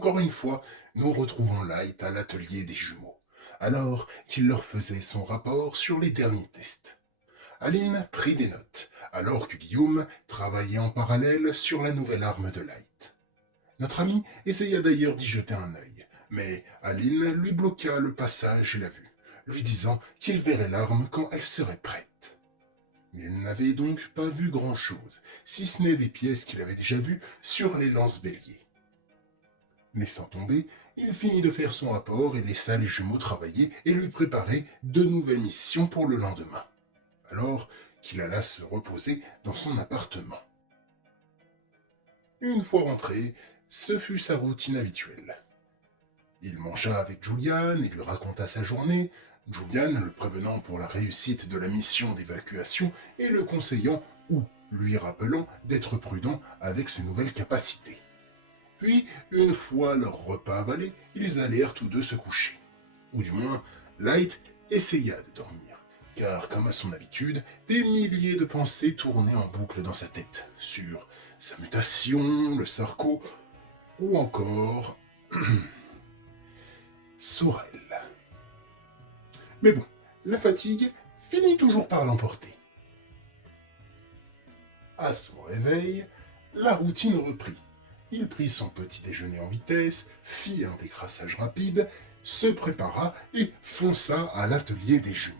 encore une fois, nous retrouvons Light à l'atelier des jumeaux, alors qu'il leur faisait son rapport sur les derniers tests. Aline prit des notes, alors que Guillaume travaillait en parallèle sur la nouvelle arme de Light. Notre ami essaya d'ailleurs d'y jeter un œil, mais Aline lui bloqua le passage et la vue, lui disant qu'il verrait l'arme quand elle serait prête. Il n'avait donc pas vu grand-chose, si ce n'est des pièces qu'il avait déjà vues sur les lance-béliers. Laissant tomber, il finit de faire son rapport et laissa les jumeaux travailler et lui préparer de nouvelles missions pour le lendemain, alors qu'il alla se reposer dans son appartement. Une fois rentré, ce fut sa routine habituelle. Il mangea avec Julian et lui raconta sa journée, Julian le prévenant pour la réussite de la mission d'évacuation et le conseillant ou lui rappelant d'être prudent avec ses nouvelles capacités. Puis, une fois leur repas avalé, ils allèrent tous deux se coucher. Ou du moins, Light essaya de dormir, car comme à son habitude, des milliers de pensées tournaient en boucle dans sa tête, sur sa mutation, le Sarco, ou encore Sorel. Mais bon, la fatigue finit toujours par l'emporter. À son réveil, la routine reprit. Il prit son petit déjeuner en vitesse, fit un décrassage rapide, se prépara et fonça à l'atelier des jumeaux.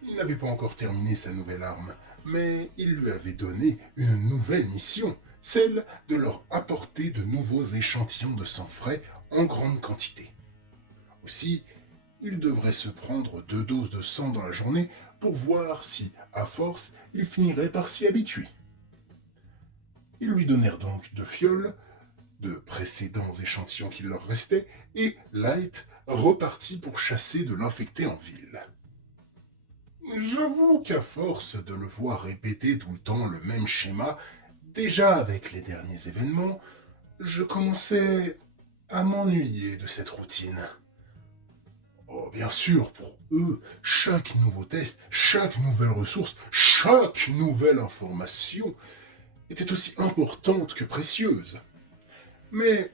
Il n'avait pas encore terminé sa nouvelle arme, mais il lui avait donné une nouvelle mission, celle de leur apporter de nouveaux échantillons de sang frais en grande quantité. Aussi, il devrait se prendre 2 doses de sang dans la journée pour voir si, à force, il finirait par s'y habituer. Ils lui donnèrent donc 2 fioles, de précédents échantillons qu'il leur restait, et Light repartit pour chasser de l'infecté en ville. J'avoue qu'à force de le voir répéter tout le temps le même schéma, déjà avec les derniers événements, je commençais à m'ennuyer de cette routine. Oh, bien sûr, pour eux, chaque nouveau test, chaque nouvelle ressource, chaque nouvelle information était aussi importante que précieuse. Mais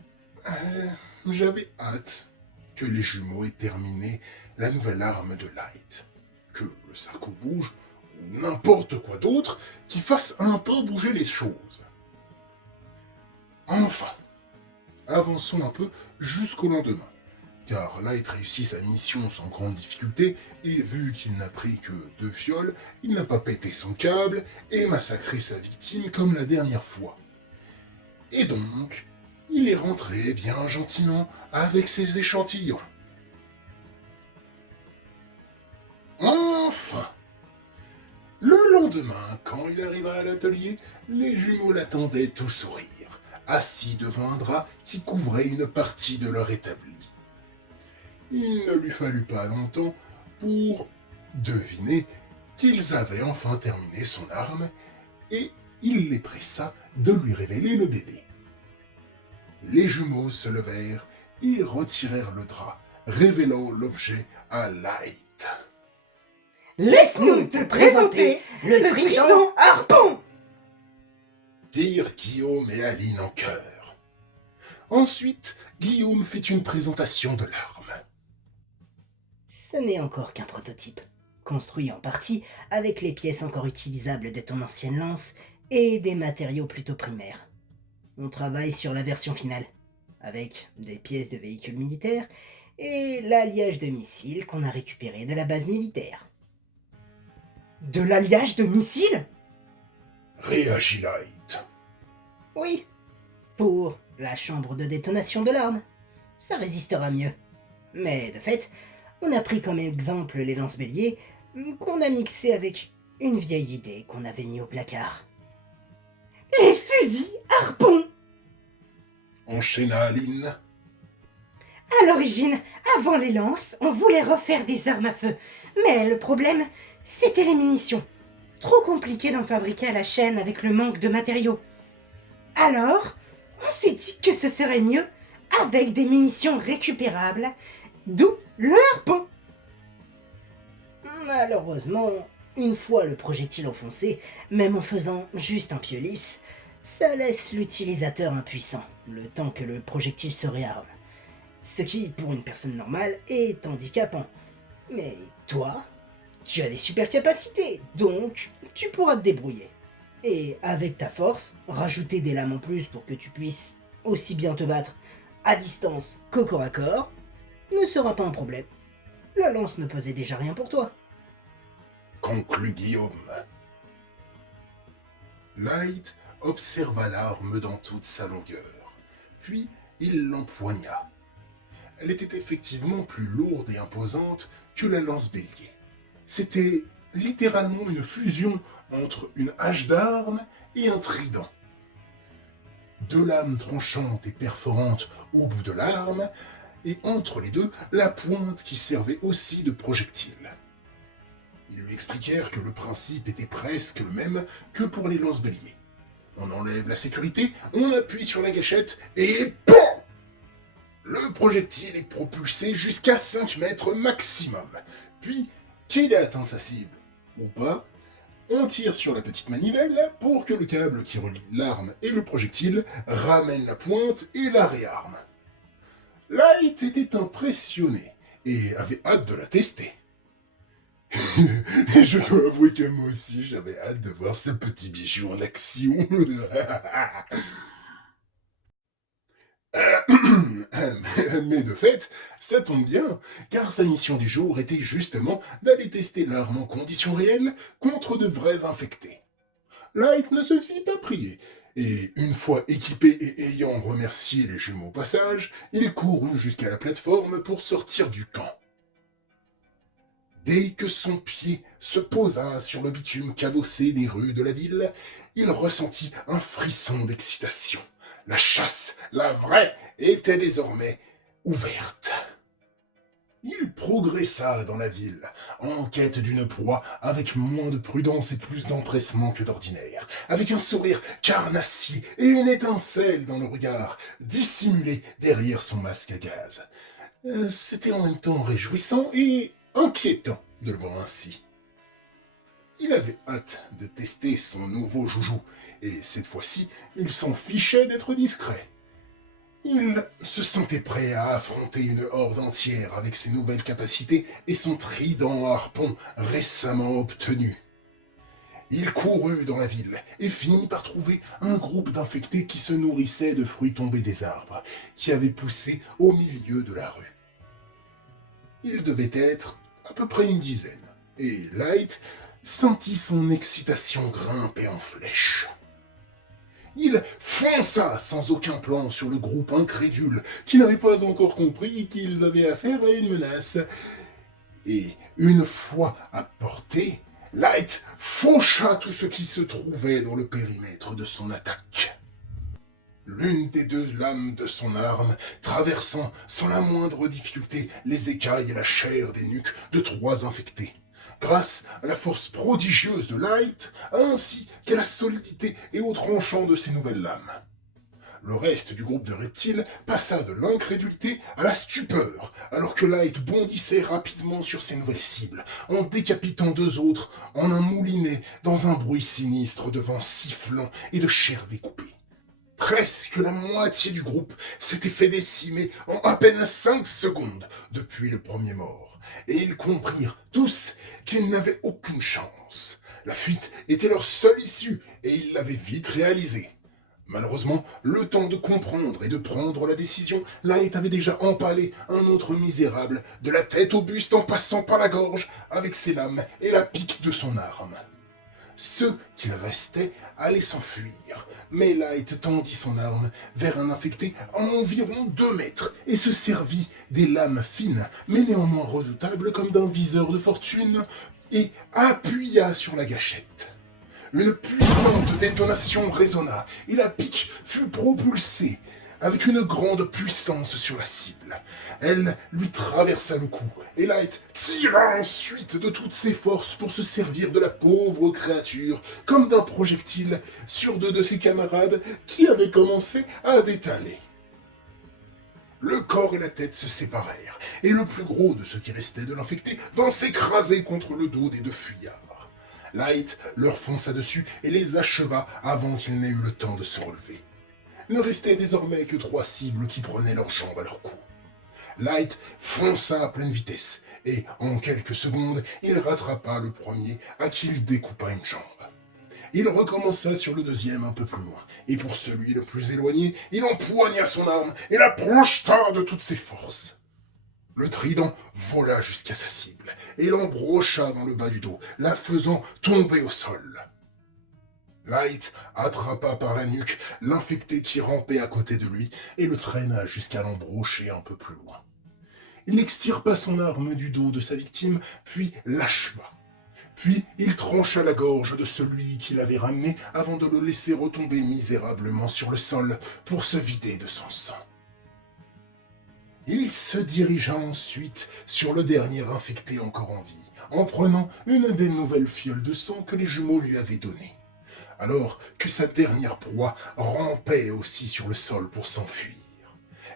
j'avais hâte que les jumeaux aient terminé la nouvelle arme de Light, que le Sarco bouge, ou n'importe quoi d'autre qui fasse un peu bouger les choses. Enfin, avançons un peu jusqu'au lendemain, car Light réussit sa mission sans grande difficulté, et vu qu'il n'a pris que 2 fioles, il n'a pas pété son câble et massacré sa victime comme la dernière fois. Et donc, il est rentré bien gentiment avec ses échantillons. Enfin, le lendemain, quand il arriva à l'atelier, les jumeaux l'attendaient tout sourire, assis devant un drap qui couvrait une partie de leur établi. Il ne lui fallut pas longtemps pour deviner qu'ils avaient enfin terminé son arme, et il les pressa de lui révéler le bébé. Les jumeaux se levèrent et retirèrent le drap, révélant l'objet à Light. Laisse-nous te présenter le trident harpon, dirent Guillaume et Aline en chœur. Ensuite, Guillaume fit une présentation de l'arme. Ce n'est encore qu'un prototype, construit en partie avec les pièces encore utilisables de ton ancienne lance et des matériaux plutôt primaires. On travaille sur la version finale, avec des pièces de véhicules militaires et l'alliage de missiles qu'on a récupéré de la base militaire. De l'alliage de missiles ? Réagit Light. Oui, pour la chambre de détonation de l'arme. Ça résistera mieux. Mais de fait, on a pris comme exemple les lance-béliers qu'on a mixés avec une vieille idée qu'on avait mis au placard. Les fusils harpons ! Enchaîna Aline. À l'origine, avant les lances, on voulait refaire des armes à feu. Mais le problème, c'était les munitions. Trop compliqué d'en fabriquer à la chaîne avec le manque de matériaux. Alors, on s'est dit que ce serait mieux avec des munitions récupérables, d'où le harpon. Malheureusement, une fois le projectile enfoncé, même en faisant juste un pieu lisse, Ça laisse l'utilisateur impuissant, le temps que le projectile se réarme. Ce qui, pour une personne normale, est handicapant. Mais toi, tu as des super capacités, donc tu pourras te débrouiller. Et avec ta force, rajouter des lames en plus pour que tu puisses aussi bien te battre à distance qu'au corps à corps, ne sera pas un problème. La lance ne pesait déjà rien pour toi. Conclut Guillaume. Light observa l'arme dans toute sa longueur, puis il l'empoigna. Elle était effectivement plus lourde et imposante que la lance bélier. C'était littéralement une fusion entre une hache d'armes et un trident. Deux lames tranchantes et perforantes au bout de l'arme, et entre les deux, la pointe qui servait aussi de projectile. Ils lui expliquèrent que le principe était presque le même que pour les lance-béliers. On enlève la sécurité, on appuie sur la gâchette et POM! Le projectile est propulsé jusqu'à 5 mètres maximum. Puis, qu'il ait atteint sa cible ou pas, on tire sur la petite manivelle pour que le câble qui relie l'arme et le projectile ramène la pointe et la réarme. Light était impressionné et avait hâte de la tester. Et je dois avouer que moi aussi j'avais hâte de voir ce petit bijou en action. Mais de fait, ça tombe bien, car sa mission du jour était justement d'aller tester l'arme en conditions réelles contre de vrais infectés. Light ne se fit pas prier, et une fois équipé et ayant remercié les jumeaux au passage, il courut jusqu'à la plateforme pour sortir du camp. Dès que son pied se posa sur le bitume cabossé des rues de la ville, il ressentit un frisson d'excitation. La chasse, la vraie, était désormais ouverte. Il progressa dans la ville, en quête d'une proie avec moins de prudence et plus d'empressement que d'ordinaire, avec un sourire carnassier et une étincelle dans le regard, dissimulée derrière son masque à gaz. C'était en même temps réjouissant et inquiétant de le voir ainsi. Il avait hâte de tester son nouveau joujou, et cette fois-ci, il s'en fichait d'être discret. Il se sentait prêt à affronter une horde entière avec ses nouvelles capacités et son trident harpon récemment obtenu. Il courut dans la ville et finit par trouver un groupe d'infectés qui se nourrissaient de fruits tombés des arbres, qui avaient poussé au milieu de la rue. Il devait être à peu près une dizaine, et Light sentit son excitation grimper en flèche. Il fonça sans aucun plan sur le groupe incrédule qui n'avait pas encore compris qu'ils avaient affaire à une menace. Et une fois à portée, Light faucha tout ce qui se trouvait dans le périmètre de son attaque. L'une des deux lames de son arme traversant sans la moindre difficulté les écailles et la chair des nuques de 3 infectés. Grâce à la force prodigieuse de Light, ainsi qu'à la solidité et au tranchant de ses nouvelles lames. Le reste du groupe de reptiles passa de l'incrédulité à la stupeur, alors que Light bondissait rapidement sur ses nouvelles cibles, en décapitant 2 autres en un moulinet dans un bruit sinistre de vent sifflant et de chair découpée. Presque la moitié du groupe s'était fait décimer en à peine 5 secondes depuis le premier mort, et ils comprirent tous qu'ils n'avaient aucune chance. La fuite était leur seule issue, et ils l'avaient vite réalisée. Malheureusement, le temps de comprendre et de prendre la décision, Light avait déjà empalé un autre misérable, de la tête au buste en passant par la gorge, avec ses lames et la pique de son arme. Ceux qui restaient allaient s'enfuir, mais Light tendit son arme vers un infecté à environ 2 mètres et se servit des lames fines, mais néanmoins redoutables comme d'un viseur de fortune, et appuya sur la gâchette. Une puissante détonation résonna, et la pique fut propulsée avec une grande puissance sur la cible. Elle lui traversa le cou, et Light tira ensuite de toutes ses forces pour se servir de la pauvre créature comme d'un projectile sur 2 de ses camarades qui avaient commencé à détaler. Le corps et la tête se séparèrent, et le plus gros de ceux qui restaient de l'infecté vint s'écraser contre le dos des 2 fuyards. Light leur fonça dessus et les acheva avant qu'ils n'aient eu le temps de se relever. Ne restait désormais que 3 cibles qui prenaient leurs jambes à leur cou. Light fonça à pleine vitesse, et en quelques secondes, il rattrapa le premier à qui il découpa une jambe. Il recommença sur le deuxième un peu plus loin, et pour celui le plus éloigné, il empoigna son arme et la projeta de toutes ses forces. Le trident vola jusqu'à sa cible, et l'embrocha dans le bas du dos, la faisant tomber au sol. Light attrapa par la nuque l'infecté qui rampait à côté de lui et le traîna jusqu'à l'embrocher un peu plus loin. Il extirpa son arme du dos de sa victime, puis l'acheva. Puis il trancha la gorge de celui qui l'avait ramené avant de le laisser retomber misérablement sur le sol pour se vider de son sang. Il se dirigea ensuite sur le dernier infecté encore en vie, en prenant une des nouvelles fioles de sang que les jumeaux lui avaient données, alors que sa dernière proie rampait aussi sur le sol pour s'enfuir.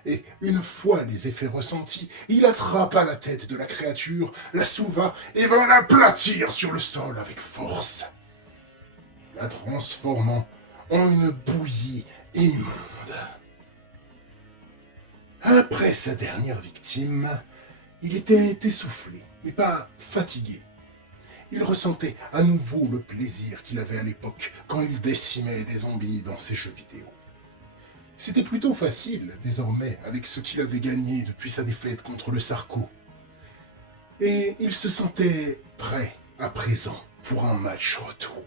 Et une fois les effets ressentis, il attrapa la tête de la créature, la souleva et vint l'aplatir sur le sol avec force, la transformant en une bouillie immonde. Après sa dernière victime, il était essoufflé, mais pas fatigué. Il ressentait à nouveau le plaisir qu'il avait à l'époque quand il décimait des zombies dans ses jeux vidéo. C'était plutôt facile, désormais, avec ce qu'il avait gagné depuis sa défaite contre le Sarko. Et il se sentait prêt, à présent, pour un match retour.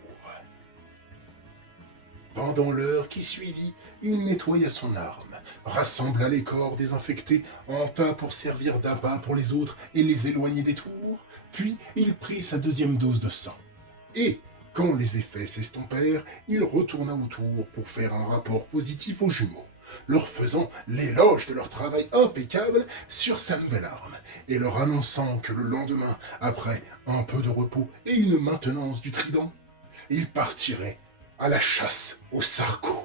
Pendant l'heure qui suivit, il nettoya son arme, rassembla les corps désinfectés en tas pour servir d'appât pour les autres et les éloigner des tours, puis il prit sa deuxième dose de sang. Et, quand les effets s'estompèrent, il retourna autour pour faire un rapport positif aux jumeaux, leur faisant l'éloge de leur travail impeccable sur sa nouvelle arme, et leur annonçant que le lendemain, après un peu de repos et une maintenance du trident, il partirait à la chasse au Sarko.